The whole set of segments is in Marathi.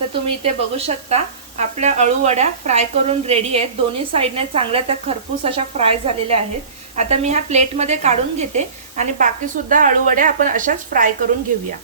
तर तुम्ही इथे बघू शकता आपल्या अळूवड्या फ्राय करून रेडी आहेत। दोन्ही साईडने चांगल्या त्या खरपूस अशा फ्राय झालेल्या आहेत। आता मी ह्या प्लेटमध्ये काढून घेते आणि बाकी सुद्धा अळूवड्या आपण अशाच फ्राय करून घेऊया।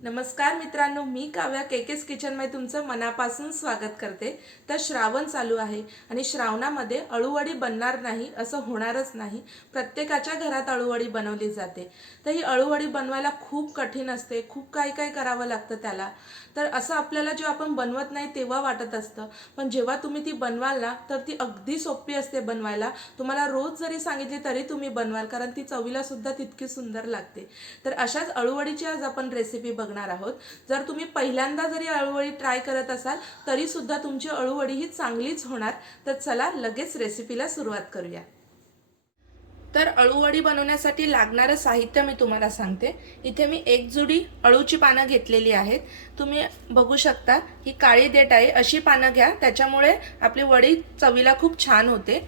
नमस्कार मित्रांनो, मी काव्या केकेस किचनमध्ये तुमचं मनापासून स्वागत करते। तर श्रावण चालू आहे आणि श्रावणामध्ये अळूवडी बनणार नाही असं होणारच नाही। प्रत्येकाच्या घरात अळूवडी बनवली जाते। तर ही अळूवडी बनवायला खूप कठीण असते, खूप काही करावं लागतं त्याला। तर असं आपल्याला जेव्हा आपण बनवत नाही तेव्हा वाटत असतं, पण जेव्हा तुम्ही ती बनवाल ना तर ती अगदी सोपी असते बनवायला। तुम्हाला रोज जरी सांगितली तरी तुम्ही बनवाल, कारण ती चवीला सुद्धा तितकी सुंदर लागते। तर अशाच अळूवडीची आज आपण रेसिपी बघणार आहोत। जर तुम्ही पहिल्यांदा जरी अळूवडी ट्राय करत असाल तरी सुद्धा तुमची अळूवडी ही चांगलीच होणार। तर चला लगेच रेसिपीला सुरुवात करूया। तर अळूवडी बनवण्यासाठी लागणारे साहित्य मी तुम्हाला सांगते। इथे मी एक जुडी अळूची पानं घेतलेली आहेत। तुम्ही बघू शकता ही काळी देठ आहे, अशी पानं घ्या, त्याच्यामुळे आपली वडी चवीला खूप छान होते।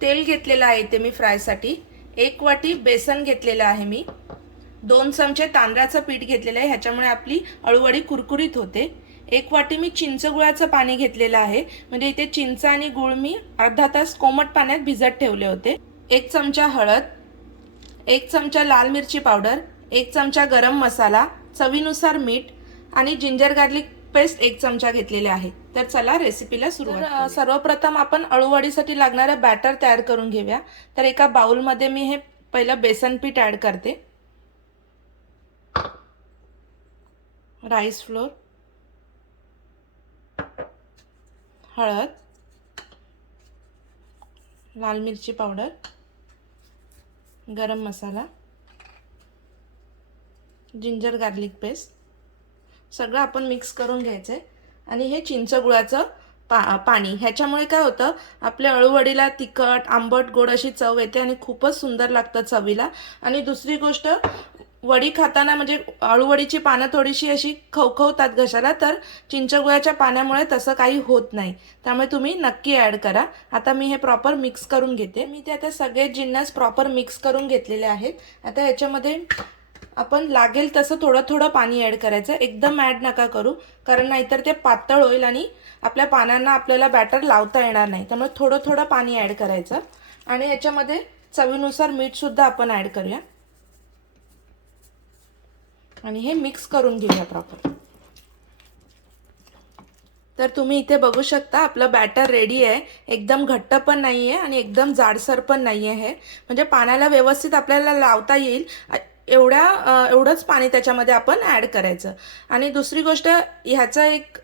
तेल घेतलेलं आहे इथे मी फ्रायसाठी। 1 वाटी बेसन घेतलेलं आहे मी। 2 चमचे तांदळाचं पीठ घेतलेलं आहे, ह्याच्यामुळे आपली अळूवडी कुरकुरीत होते। 1 वाटी मी चिंच गुळाचं पाणी घेतलेलं आहे, म्हणजे इथे चिंच आणि गुळ मी अर्धा तास कोमट पाण्यात भिजत ठेवले होते। 1 चमचा हळद, 1 चमचा लाल मिरची पावडर, 1 चमचा गरम मसाला, चवीनुसार मीठ आणि जिंजर गार्लिक पेस्ट 1 चमचा घेतलेले आहे। तर चला रेसिपीला सुरुवात करूया। सर्वप्रथम आपण अळूवडीसाठी लागणारे बॅटर तयार करून घेऊया। तर एका बाउलमध्ये मी हे पहिलं बेसन पीठ ॲड करते, राईस फ्लोर, हळद, लाल मिरची पावडर, गरम मसाला, जिंजर गार्लिक पेस्ट सगळं आपण मिक्स करून घ्यायचं आहे। आणि हे चिंच गुळाचं पाणी, ह्याच्यामुळे काय होतं आपल्या अळूवडीला तिखट आंबट गोड अशी चव येते आणि खूपच सुंदर लागतं चवीला। आणि दुसरी गोष्ट, वडी खाताना म्हणजे अळूवडीची पानं थोडीशी अशी खवखवतात घशाला, तर चिंचगुळाच्या पाण्यामुळे तसं काही होत नाही, त्यामुळे तुम्ही नक्की ॲड करा। आता मी हे प्रॉपर मिक्स करून घेते। मी ते आता सगळे जिन्नस प्रॉपर मिक्स करून घेतलेले आहेत। आता ह्याच्यामध्ये आपण लागेल तसं थोडं थोडं पाणी ॲड करायचं, एकदम ॲड नका करू, कारण नाहीतर ते पातळ होईल आणि आपल्या पानांना आपल्याला बॅटर लावता येणार नाही। त्यामुळे थोडं थोडं पाणी ॲड करायचं आणि याच्यामध्ये चवीनुसार मीठ सुद्धा आपण ॲड करूया आणि हे मिक्स करून घेऊया प्रॉपर। तर तुम्ही इथे बघू शकता आपलं बॅटर रेडी आहे। एकदम घट्ट पण नाही आहे आणि एकदम जाडसर पण नाही आहे, म्हणजे पाण्याला व्यवस्थित आपल्याला लावता येईल एवढंच पाणी त्याच्यामध्ये आपण ॲड करायचं। आणि दुसरी गोष्ट ह्याचा एक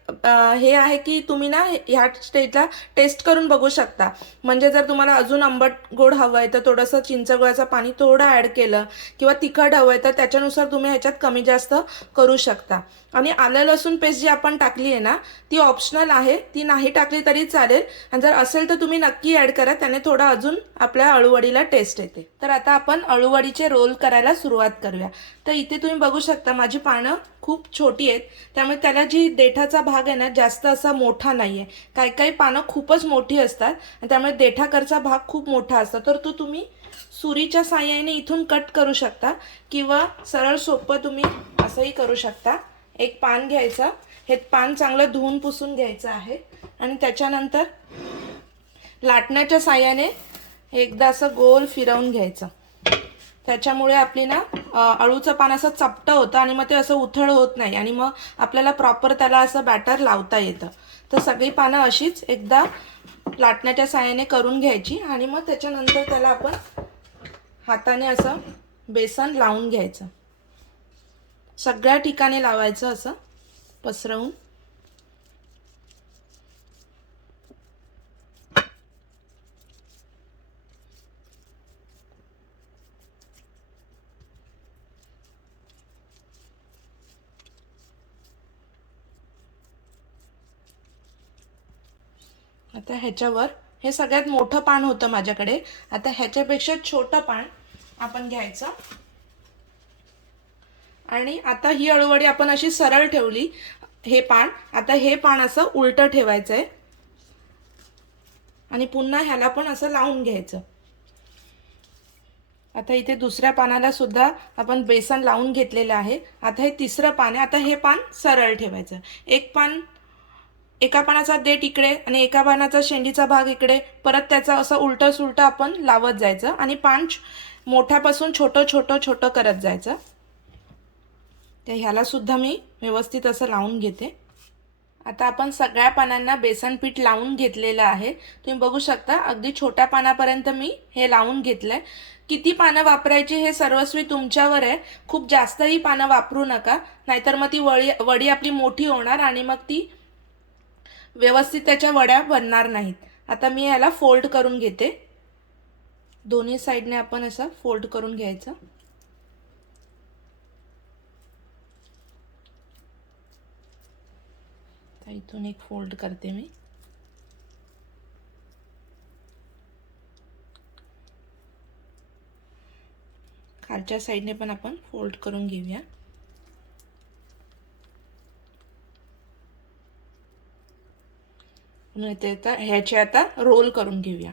हे आहे की तुम्ही ना ह्या स्टेजला टेस्ट करून बघू शकता, म्हणजे जर तुम्हाला अजून आंबट गोड हवं आहे तर थोडंसं चिंचगुळाचं पाणी थोडं ॲड केलं, किंवा तिखट हवं आहे तर त्याच्यानुसार तुम्ही ह्याच्यात कमी जास्त करू शकता। आणि आलं लसूण पेस्ट जी आपण टाकली आहे ना ती ऑप्शनल आहे, ती नाही टाकली तरी चालेल, आणि जर असेल तर तुम्ही नक्की ॲड करा, त्याने थोडं अजून आपल्या अळूवडीला टेस्ट येते। तर आता आपण अळूवडीचे रोल करायला सुरुवात करूया। तर इथे तुम्ही बघू शकता माझी पानं खूप छोटी आहेत, त्यामुळे त्याला जी देठाचा भाग आहे ना जास्त असा मोठा नाही आहे। काही पानं खूपच मोठी असतात आणि त्यामुळे देठाकडचा भाग खूप मोठा असतो, तर तो तुम्ही सुरीच्या साहाय्याने इथून कट करू शकता, किंवा सरळ सोपं तुम्ही असंही करू शकता। एक पान घ्यायचं, हे पान चांगलं धुवून पुसून घ्यायचं आहे आणि त्याच्यानंतर लाटण्याच्या साहाय्याने एकदा असं गोल फिरवून घ्यायचं, त्याच्यामुळे आपली ना अळूचं पान असं चपटं होतं आणि मग ते असं उथळ होत नाही आणि मग आपल्याला प्रॉपर त्याला असं बॅटर लावता येतं। तर सगळी पानं अशीच एकदा लाटण्याच्या साहाय्याने करून घ्यायची आणि मग त्याच्यानंतर त्याला आपण हाताने असं बेसन लावून घ्यायचं, सगळ्या ठिकाणी लावायचं असं पसरवून। आता ह्याच्यावर हे सगळ्यात मोठं पान होतं माझ्याकडे, आता ह्याच्यापेक्षा छोटं पान आपण घ्यायचं आणि आता ही अळूवडी आपण अशी सरळ ठेवली हे पान, आता हे पान असं उलटं ठेवायचं आहे आणि पुन्हा ह्याला पण असं लावून घ्यायचं आता इथे दुसऱ्या पानाला सुद्धा आपण बेसन लावून घेतलेलं आहे। आता हे तिसरं पान आहे। आता हे पान सरळ ठेवायचं। एक पान एका पानाचा देठ इकडे आणि एका पानाचा शेंडीचा भाग इकडे, परत त्याचा असं उलटं सुलटं आपण लावत जायचं आणि पान मोठ्यापासून छोटं छोटं छोटं करत जायचं। तर ह्याला सुद्धा मी व्यवस्थित असं लावून घेते। आता आपण सगळ्या पानांना बेसन पीठ लावून घेतलेलं आहे। तुम्ही बघू शकता अगदी छोट्या पानापर्यंत मी हे लावून घेतलंय। किती पानं वापरायची हे सर्वस्वी तुमच्यावर आहे। खूप जास्तही पानं वापरू नका, नाहीतर मग ती वडी आपली मोठी होणार आणि मग ती व्यवस्थित त्याच्या वड्या बनणार नाहीत। आता मी याला फोल्ड करून घेते। दोन्ही साइडने आपण असं फोल्ड करून घ्यायचं। तर इथून एक फोल्ड करते मी। खालच्या साइडने पण आपण फोल्ड करून घेऊया। ह्याचे आता रोल करून घेऊया।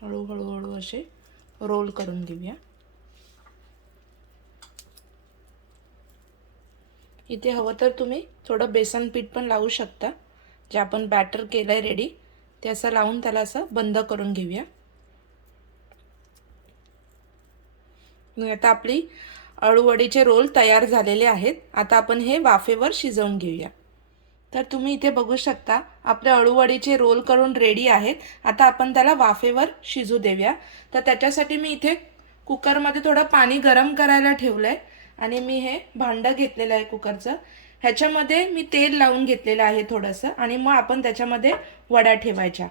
हळूहळू असे रोल करून घेऊया। इथे हवं तर तुम्ही थोडं बेसन पीठ पण लावू शकता। जे आपण बॅटर केलंय रेडी ते असं लावून त्याला असं बंद करून घेऊया। आता आपली अळूवडीचे रोल तयार झालेले आहेत। आता आपण हे वाफेवर शिजवून घेऊया। तर तुम्ही इथे बघू शकता आपले अळूवडीचे रोल करून रेडी आहेत। आता आपण त्याला वाफेवर शिजू देऊया। तर त्याच्यासाठी मी इथे कुकरमध्ये थोडं पाणी गरम करायला ठेवलंय आणि मी हे भांडं घेतलेलं आहे कुकरचं। ह्याच्यामध्ये मी तेल लावून घेतलेलं आहे थोडंसं आणि मग आपण त्याच्यामध्ये वड्या ठेवायच्या।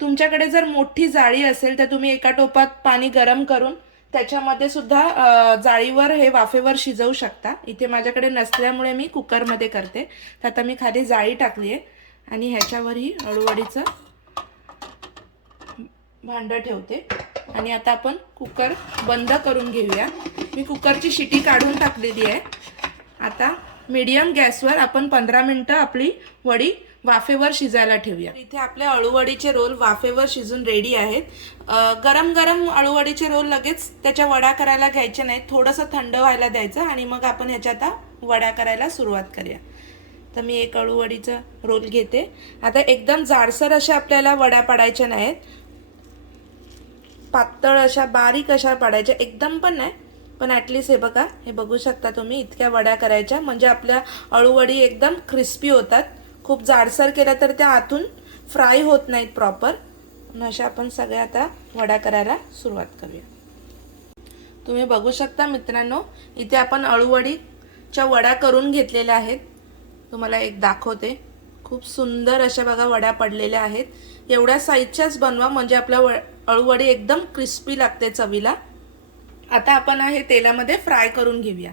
तुमच्याकडे जर मोठी जाळी असेल तर तुम्ही एका टोपात पाणी गरम करून त्याच्यामध्ये सुद्धा जाळीवर हे वाफेवर शिजवू शकता। इथे माझ्याकडे नसल्यामुळे मी कुकरमध्ये करते। तर आता मी खाली जाळी टाकली आहे आणि ह्याच्यावर ही अळूवडीचं भांडं ठेवते आणि आता आपण कुकर बंद करून घेऊया। मी कुकरची शिटी काढून टाकलेली आहे। आता मीडियम गॅसवर आपण 15 मिनिटं आपली वडी वाफेवर शिजायला ठेवूया। इथे आपले अळूवडीचे रोल वाफेवर शिजून रेडी आहेत। गरम गरम अळूवडीचे रोल लगेच त्याच्या वड्या करायला घ्यायचे नाहीत, थोडंसं थंड व्हायला द्यायचं आणि मग आपण ह्याच्या आता वड्या करायला सुरुवात करूया। तर मी एक अळूवडीचा रोल घेते। आता एकदम जाडसर अशा आपल्याला वड्या पाडायच्या नाहीत, पातळ अशा बारीक अशा पाडायच्या, एकदम पण नाही, पण ॲटलीस्ट हे बघा, हे बघू शकता तुम्ही, इतक्या वड्या करायच्या म्हणजे आपल्या अळूवडी एकदम क्रिस्पी होतात। खूप जाडसर केला तर त्या आतून फ्राय होत नाहीत प्रॉपर। अशा आपण सगळ्या आता वड्या करायला सुरुवात करूया। तुम्ही बघू शकता मित्रांनो, इथे आपण अळूवडीच्या वड्या करून घेतलेल्या आहेत। तुम्हाला एक दाखवते, खूप सुंदर अशा बघा वड्या पडलेल्या आहेत। एवढ्या साईजच्याच बनवा म्हणजे आपल्या अळूवडी एकदम क्रिस्पी लागते चवीला। आता आपण हे तेलामध्ये फ्राय करून घेऊया।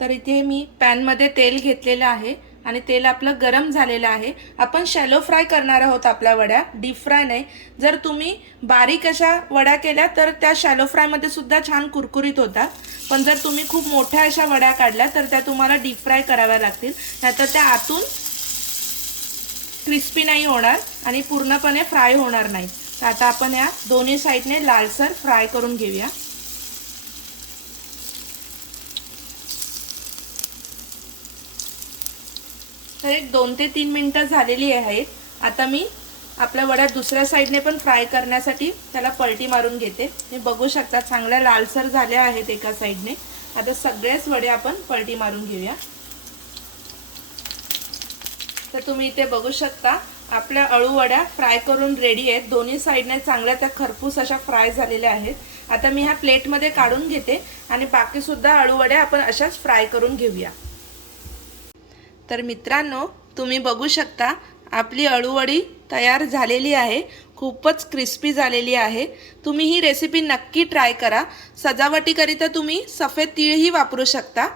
तर इथे मी पॅनमध्ये तेल घेतलेलं आहे आणि तेल आपलं गरम झालेलं आहे। आपण शॅलो फ्राय करणार आहोत आपल्या वड्या, डीप फ्राय नाही। जर तुम्ही बारीक अशा वड्या केल्या तर त्या शॅलो फ्रायमध्ये सुद्धा छान कुरकुरीत होतात, पण जर तुम्ही खूप मोठ्या अशा वड्या काढल्या तर त्या तुम्हाला डीप फ्राय कराव्या लागतील, नाहीतर त्या आतून क्रिस्पी नाही होणार आणि पूर्णपणे फ्राय होणार नाही। तर आता आपण या दोन्ही साइडने लालसर फ्राय करून घेऊया। तर एक 2 ते 3 मिनिटं झालेली आहेत। आता मी आपल्या वड्या दुसऱ्या साइडने पण फ्राय करण्यासाठी त्याला पलटी मारून घेते। हे बघू शकता चांगल्या लालसर झाल्या आहेत एका साइडने। आता सगळेच वडे आपण पलटी मारून घेऊया। तर तुम्ही इथे बघू शकता आपल्या अळूवड्या फ्राय करून रेडी आहेत। दोन्ही साइडने चांगल्या त्या खरपूस अशा फ्राय झालेल्या आहेत। आता मी ह्या प्लेटमध्ये काढून घेते आणि बाकी सुद्धा अळूवड्या आपण अशाच फ्राय करून घेऊया। तर मित्रांनो, तुम्ही बघू शकता आपली अळूवडी तयार झालेली आहे। खूपच क्रिस्पी झालेली आहे। तुम्ही ही रेसिपी नक्की ट्राय करा। सजावटीकरिता तुम्ही सफेद तीळही वापरू शकता।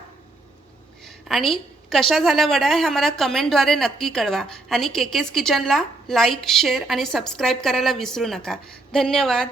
आणि कशा झाल्या वड्या हे मला कमेंटद्वारे नक्की कळवा आणि केकेस किचनला लाईक, शेअर आणि सबस्क्राईब करायला विसरू नका। धन्यवाद।